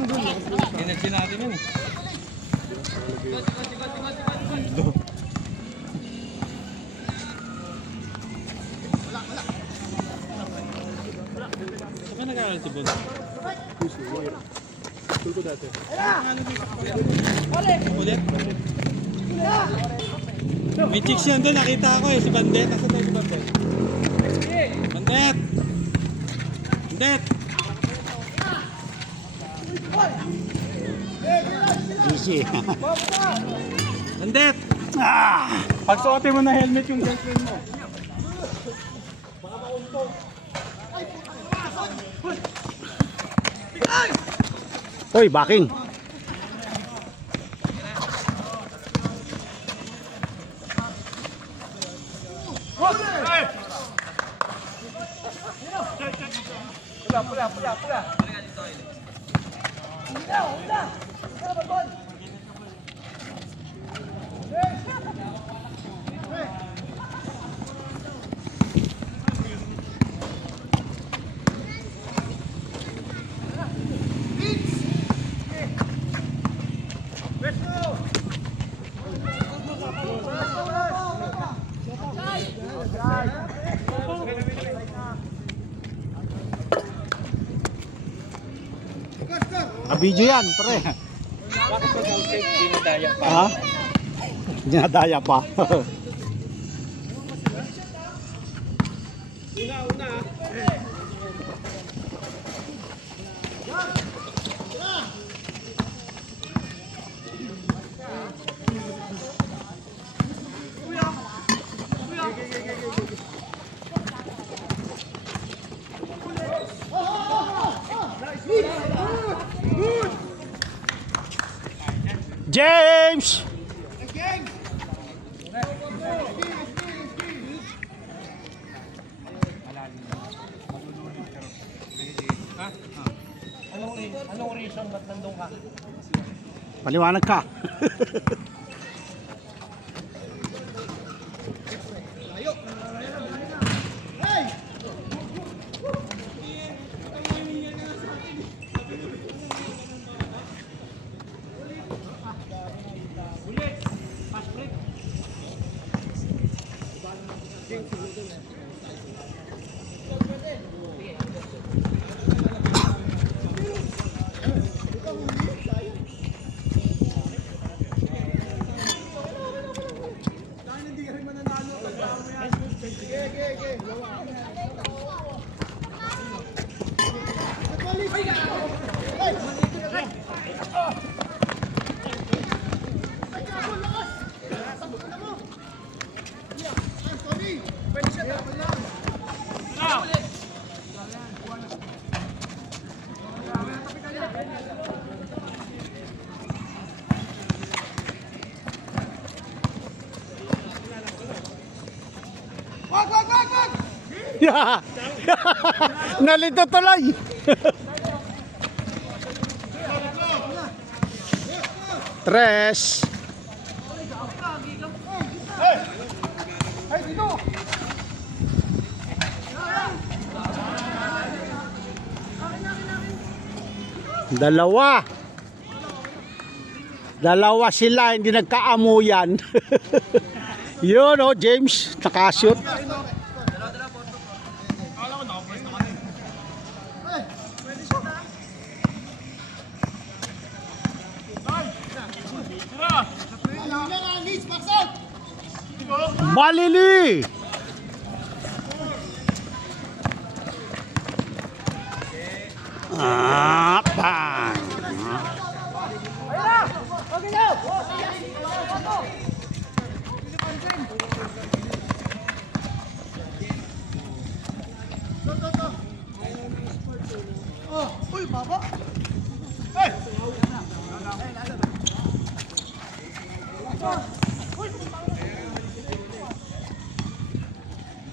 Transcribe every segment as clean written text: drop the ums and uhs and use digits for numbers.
nandun. Energy natin yun eh. Saan ka nag-aaral si Bon? School ko dati. Ulit? May chicks yan doon, nakita ko eh, si Bandet. Nasaan tayo si Bandet? Bandet! Bandet! Easy. Bandet! Pagsuotin mo na helmet yung girlfriend mo. Hoy, backing. Video yan, pre. Bakit sa outside, dinadaya pa? Ha? Dinadaya pa. James! Anong reason ba't nandun ka? Paliwanag ka. Nalito tuloy. Tres. Dalawa. Dalawa sila, hindi nagkaamuyan. Yun oh, James, nakashoot. Malili! Bang! Uy, baba!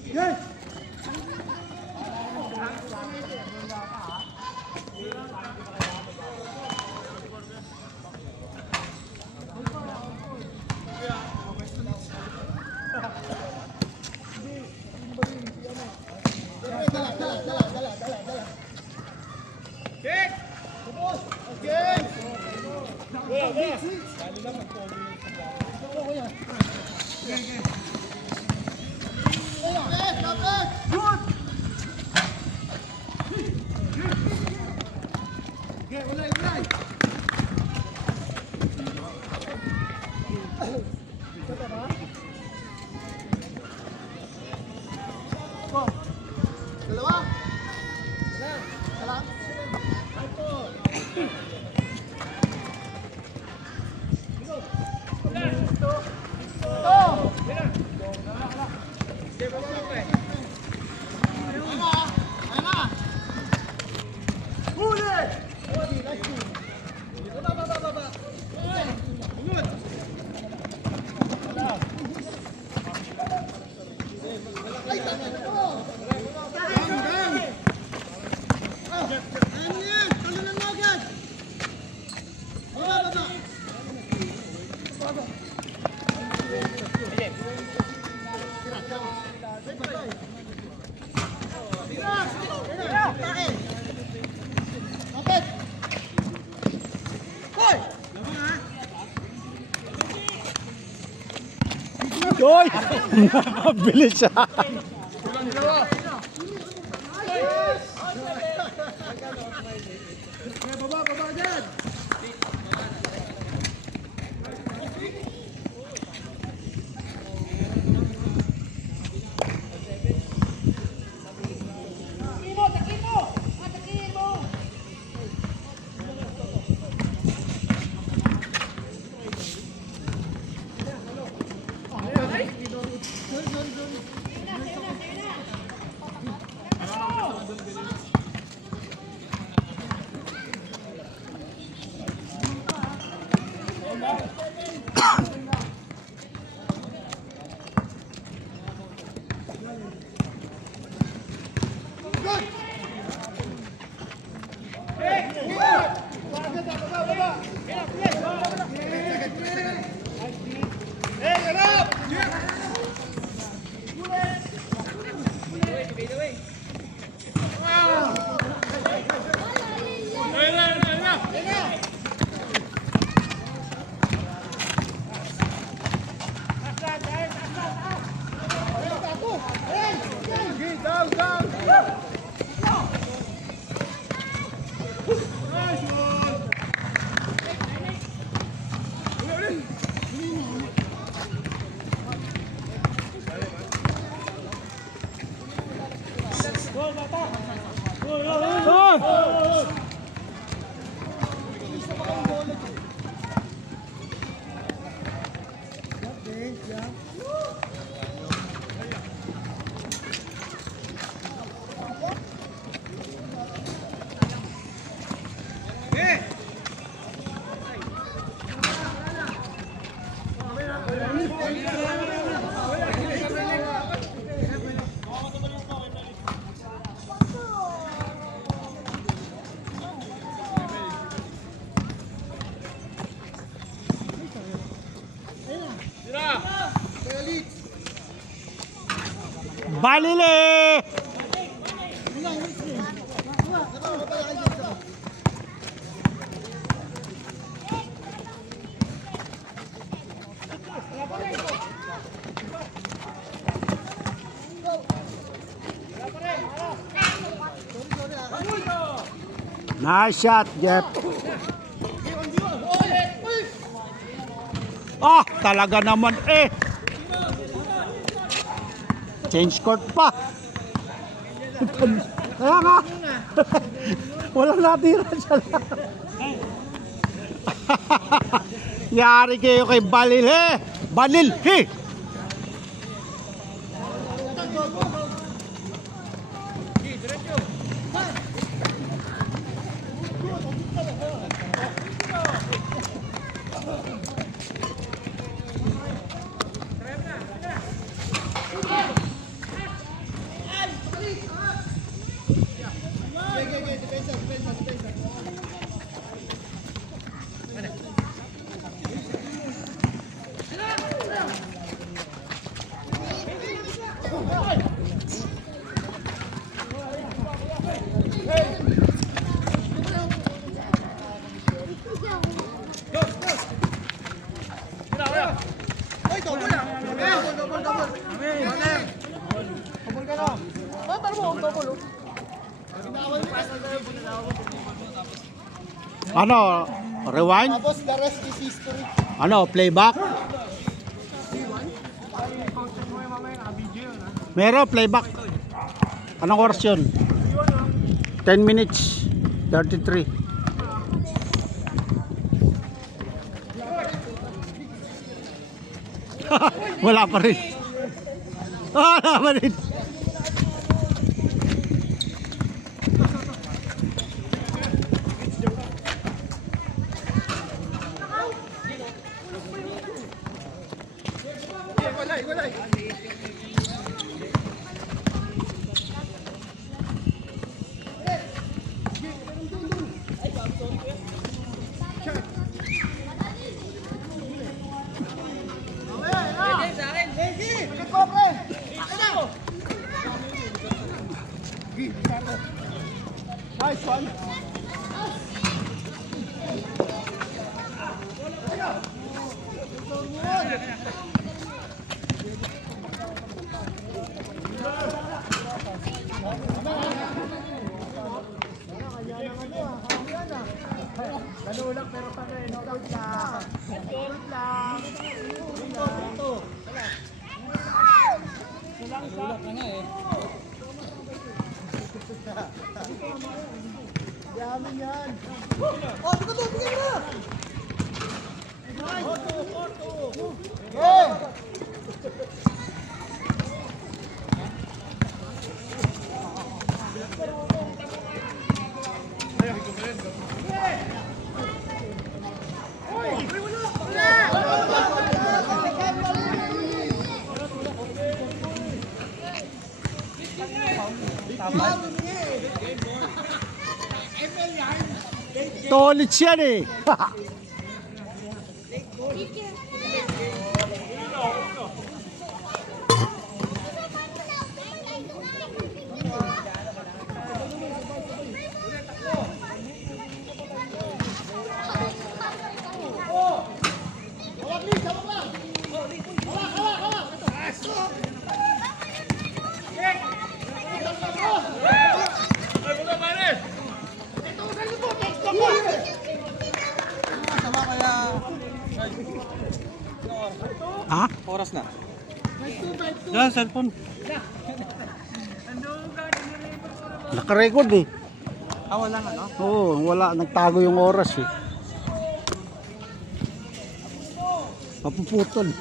Kick! Okay! Uy! Mabilis siya. Balile! Nice shot, Jeff. Ah, talaga naman eh. Change court pa. Kaya nga. Walang natira siya. Yari kayo kay Balilhe. Balilhe. Ano? Rewind? Tapos the rest is history. Ano? Playback? Meron playback. Anong oras yun? 10 minutes 33. Wala pa rin. Wala pa rin. Nice one. Ganulak pero pa rin, no doubt lang. Ganulak lang. Ganulak ka na eh. Yaman yan. Oh, dito to, bigyan mo. Hey! Tolit yan eh. Ha? Oras na. Yan, cellphone. Nakarecord eh. Walang ano? Oo, wala. Nagtago yung oras eh. Papuputol.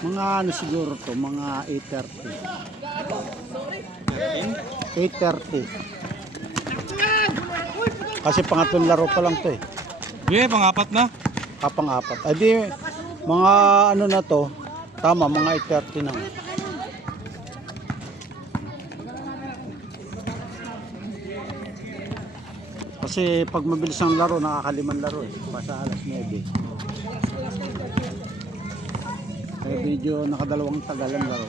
Mga ano siguro to, mga 8:30. 8:30. Kasi pangatlong laro pa lang to eh. Yeah, pang-apat na. Kapang-apat. Ay di, mga ano na to, tama, mga 8:30 na. Kasi pag mabilis ang laro, nakakaliman laro eh. Basta alas 9. Kaya medyo nakadalawang tagal ang laro.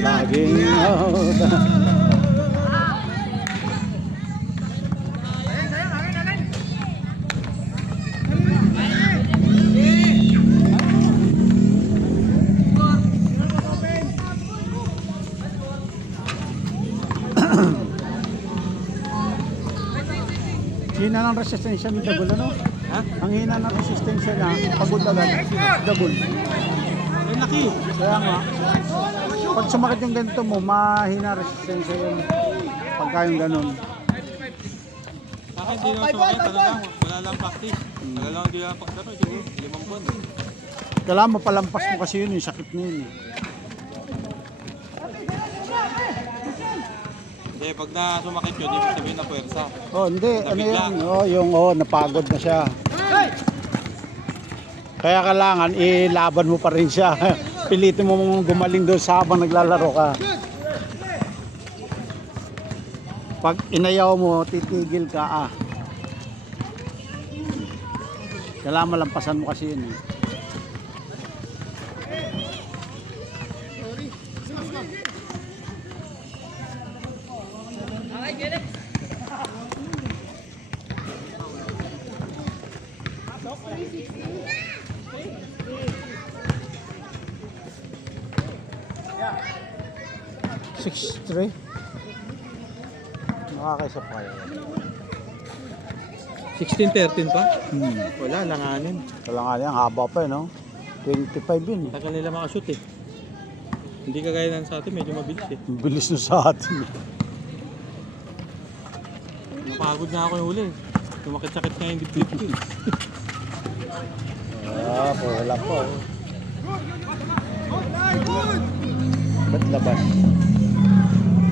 Laging out. Hina ng resistensya ni Dagul, ano? Ha? Ang hina ng resistensya niya, pagulalan, Dagul. Ay, laki. Kaya nga, pag sumakit yung ganito mo, mahina resistensya yung pagka yung ganun. Bakit hindi naman sumakit? Ano lang, wala lang practice. Wala lang hindi lang paglaro. Siguro, 5 buwan. Kailangan mapalampas mo kasi yun, yung sakit na yun. Hindi, pag na sumakit yun, ibig sabihin na puwersa. Oh, hindi. Ano Nabigla. yan? Oh, yung napagod na siya. Kaya kailangan ilaban mo pa rin siya. Pilitin mo mong gumaling doon sa habang naglalaro ka. Pag inayaw mo, titigil ka Kailangan malampasan mo kasi yun eh. Six three. Nakakaisa pa kayo. 16-13 pa? Hmm. Wala, langanin. Kailangan yan, haba pa eh, no? 25 yun. Tagal nila makashoot eh. Hindi kagaya ng sa atin, medyo mabilis eh. Ang bilis nyo sa atin. Napagod na ako yung huli. Tumakit-sakit nga yung dibdib ko eh. Wala pa. Ba't labas?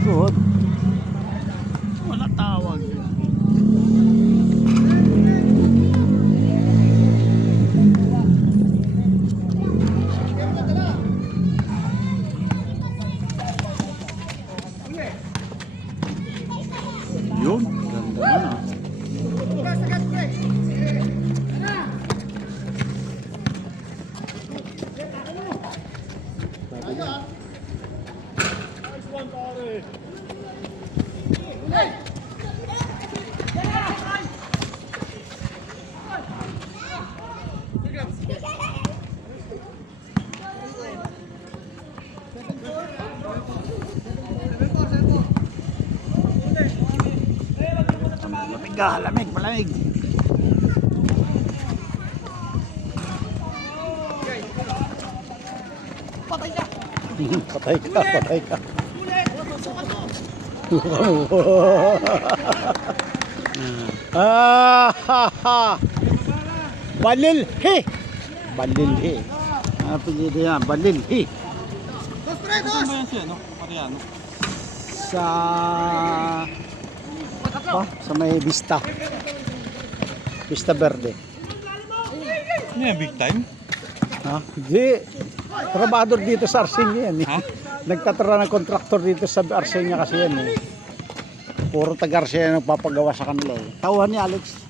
Good. Wala tawag. Yun, ganda na. Lamig, malamig. Patay ka. Patay ka. Balilhi. Balilhi. Ano pilihan yan? Balilhi. Saan ba yan siya, no? Mariano? Sa may Vista. Vista Verde. Ano yan, big time? Ha? Hindi. Trabador dito sa Arsenia yan. Ha? Nagtatara ng kontraktor dito sa Arsenia kasi yan eh. Puro taga Arsenia ang papagawa sa kanila eh. Tauhan ni Alex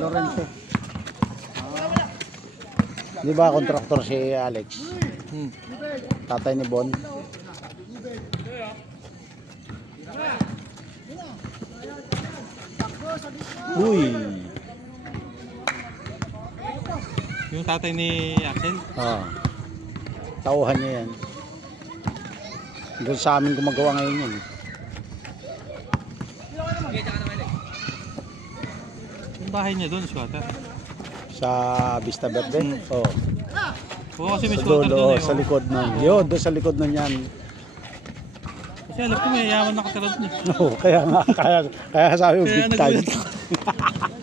Lorente. Di ba kontraktor si Alex? Tatay ni Bon. Uy. Yung tatay ni Axel? Tauhan niya yan. Doon sa amin gumagawa ngayon yan. Yung bahay niya doon, squatter. Sa Vista Verde? Oo. Oo, kasi may Sa squatter dulo, doon eh. sa likod nun. Yun, doon sa likod nun yan. Kasi alam ko may yaman nakatira doon eh. No, kaya sabi mo Kaya big time. nagulat.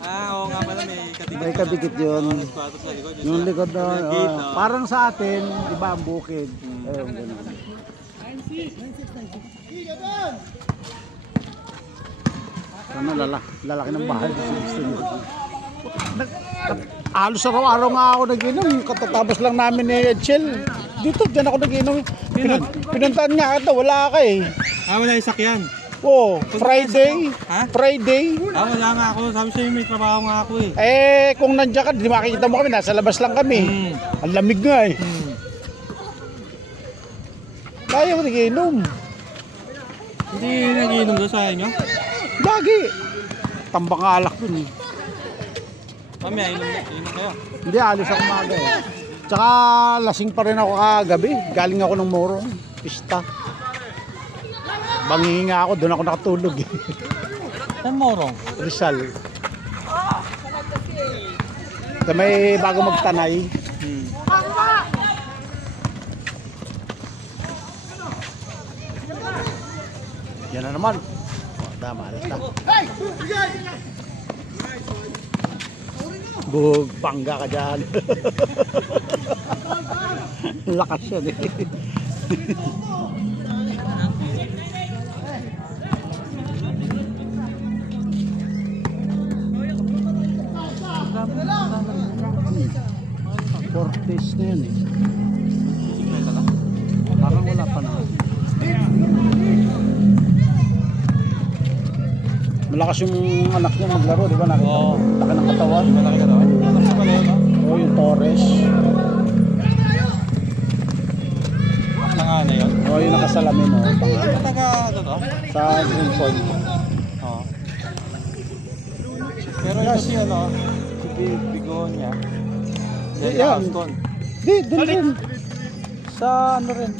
Oo nga pala, may katikit. May kadikit yun. Squatter sa likod. Yung likod na, gate, parang sa atin, di ba ang bukid? Ayun, ganun. Ano, lalaki ng bahay. Halos araw-araw nga ako nag-inom. Katatapos lang namin ni Edchel. Dito, dyan ako nag-inom. Pinuntaan nga ito, wala ka eh. Wala yung sakyan. Oh, Friday. Ha? Friday. Wala nga ako. Sabi sa'yo may trabaho nga ako eh. Kung nandiyan ka, di makikita mo kami, nasa labas lang kami. Ang lamig nga eh. Kaya ko nag-inom. Hindi nag-iinom doon sa inyo? Lagi. Tambang alak dun eh. Mamaya, inom kayo. Hindi, alis ako maaga eh. Tsaka lasing pa rin ako kagabi. Galing ako ng Moro. Pista. Banginga ako, doon ako nakatulog eh. Saan Morong? Rizal. Sa may bago magtanay. Yan na naman. Tama, alata. Bangga ka dyan. Lakas yan eh. Fortis na yan eh. Parang wala pa na. Malakas yung anak niya maglaro, di ba? Nakita mo? Laki ng katawan. Malaki ka daw? Malaki ka pala yun, no? Oh, yung Torres. Tanga na yun? Oh, yung nakasalamin, oh. Taga, ano to? Sa Green Point. Oo. Pero ito si ano, si Bigonia. Then Yan. Houston. Di, dun rin. Sa ano rin.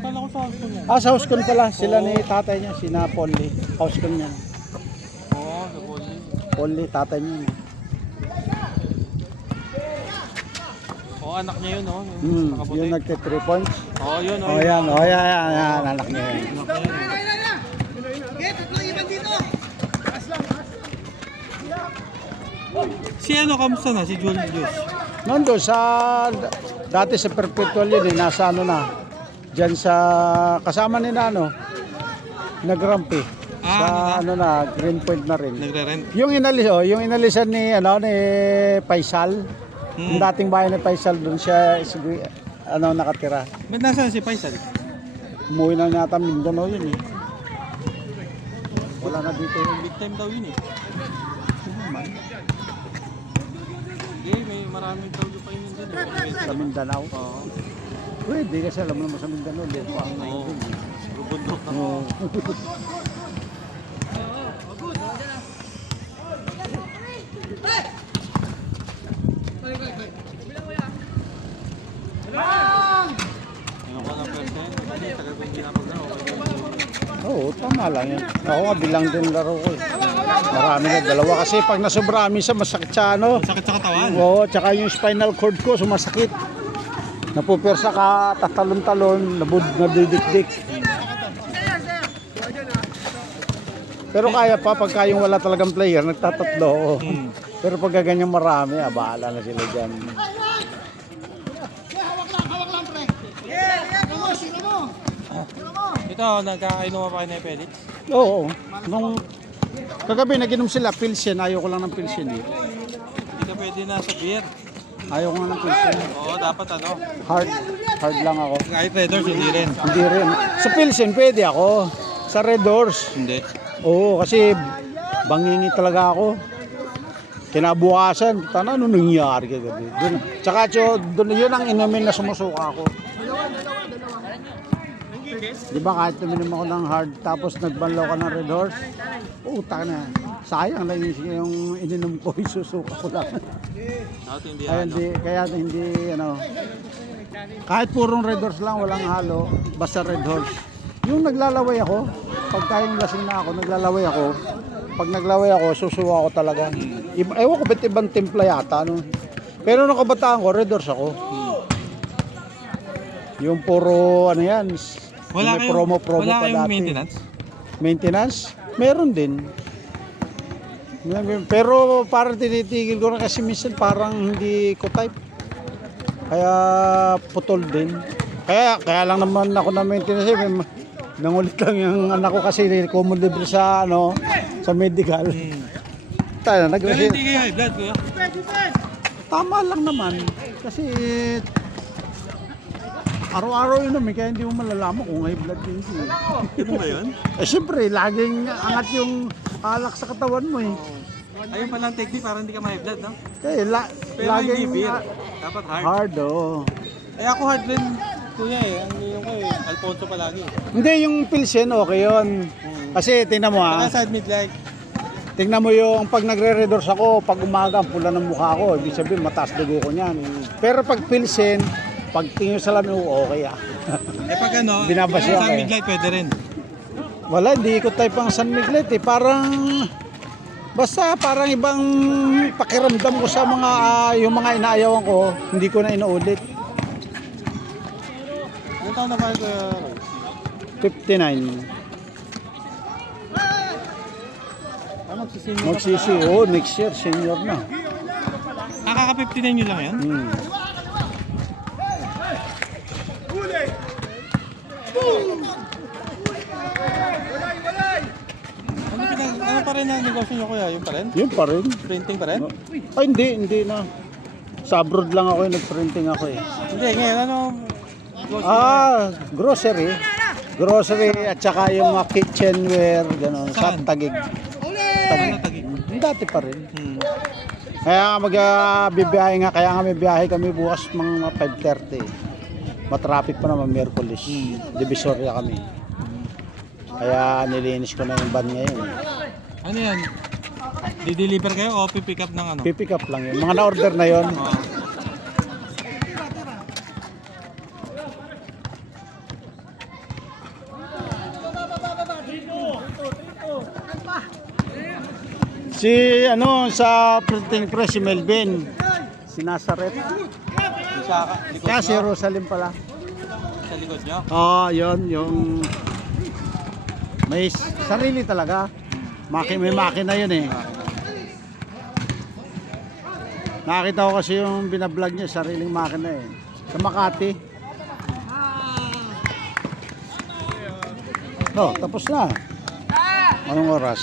Kala ko sa Houston yan. Sa Housecoon pala. Sila ni tatay niya, sina Polly. Housecoon niya. Oo, sa Bolly. Polly, tatay niya. Oh, anak niya yun, oh. Hmm, Nakaputi. yung nagte 3 points. Oh, yun, oh. Oh, yan, oh, yan, anak niya yun. Anak niya yun. Si ano, kamusta na? Si Julius. Nondo dati sa Perpetual yun eh, nasa ano na. Diyan sa, kasama ni na ano, nagrampi. Sa ano na, Greenpoint na rin. Nagre-rent. Yung inalisan ni ano ni Faisal. Yung dating bahay ni Faisal doon siya ano nakatira. Ba't nasaan si Faisal? Umuwi na yata Mindanao yun eh. Wala na dito yun. Big time daw yun eh. Okay, may maraming tao pa yun dun eh. Sa Mindanao. Oo. Pwede kasi alam mo naman sa Mindanao. Lipo ang Oo. naibig. Bundok na. Oo. Ano ko ng percent? Tagal ko hindi napag na. Oo, tama lang yan. Ako nga bilang din laro ko eh. Marami na, dalawa kasi pag nasobra minsan masakit sa ano. Sakit sa katawan. Oo, tsaka yung spinal cord ko sumasakit. Napupwersa ka, tatalon-talon, nadidikdik. Pero kaya pa, pagka yung wala talagang player, nagtatatlo. Oo. Pero pag ganyan marami, bahala na sila dyan. Ito, nagkakainuman pa kayo na Felix? Oo. Nung kagabi naginom sila, Pilsen. Ayaw ko lang ng Pilsen eh. Hindi ka pwede na sa beer. Ayaw ko nga ng Pilsen. Oo, dapat ano. Hard lang ako. Kahit Red Doors, hindi rin. Hindi rin. Sa Pilsen, pwede ako. Sa Red Doors. Hindi. Oo, kasi bangingi talaga ako. Kinabukasan, ano nangyari kagabi? Dun, tsaka doon yun ang inumin na sumusuka ako. Di ba kahit tuminom ako ng hard tapos nagbanlaw ka ng Red Horse? Utang na. Sayang lang yung ininom ko, isusuka ko lang. Dapat hindi Kaya hindi ano. Kahit purong Red Horse lang, walang halo, basta Red Horse. Yung naglalaway ako, pagka yung lasing na ako, naglalaway ako. Pag naglaway ako, susuwa ako talaga. Ewan ko ba't ibang timpla yata. No? Pero nung kabataan ko, Red Horse ako. Yung puro ano yan, Wala may kayong, promo wala pa kayong dati. maintenance? Maintenance? Meron din. Pero parang tinitigil ko na kasi minsan parang hindi ko type. Kaya putol din. Kaya lang naman ako na maintenance. Nangulit lang yung anak ko kasi common libre sa ano, sa medical. Tayo, Pero hindi kayo high blood, kuya? Tama lang naman. Kasi araw-araw yun naman, kaya hindi mo malalaman kung high blood din siya. Ano ba yun? Eh siyempre, laging angat yung alak sa katawan mo eh. Ayun pala ang technique para hindi ka ma-high blood, no? Kaya Pero laging hindi beer. Dapat hard. hard oh. Eh ako hard rin, kuya eh. Ang yung ko eh, Alfonso palagi. Hindi, yung Pilsen okay yun. Kasi tingnan mo Saka side mid-like. tingnan mo yung pag nagre-redors ako, pag umaga, ang pula ng mukha ko. Ibig sabihin, mataas dugo ko niyan. Pero pag Pilsen, pag tingin sa lamin, okay ah. Eh pag ano, Binabasya yung ka side eh. mid-like pwede rin. Wala, hindi ko type ang San Miguel eh. Parang, basta parang ibang pakiramdam ko sa mga, yung mga inaayawan ko, hindi ko na inuulit. Ilan taon na ba ito, Roy? 59. Magsisenior Magsisi, oh, next year, senior na. Nakaka-59 nyo lang yan? Ano pa rin ang negosyo nyo, kuya? Yung pa rin? Yun pa rin. Printing pa rin? Ay, hindi na. Sa abroad lang ako, nag-printing ako eh. Hindi, ngayon ano? Negosyo Grocery. Grocery at saka yung mga kitchenware, gano'n, sa Saan? Tagig. Ano tagig? Dati pa rin. Kaya magbibiyahe nga, kaya nga may biyahe kami bukas mga 5:30. Matraffic pa naman Miyerkules. Divisoria kami. Kaya nilinis ko na yung van ngayon. Ano yan? Di-deliver kayo o pipick up ng ano? Pipick up lang yun. Mga na-order na yun. Oo. Si ano sa printing press si Melvin. Si Nazaret. Sa sa likod Kaya si nyo? Jerusalem pala. Sa likod nyo? Oo, yun, yung may sarili talaga. May makina yun eh. Nakita ko kasi yung binablog niya, sariling makina eh. Sa Makati. Oh, tapos na. Anong oras?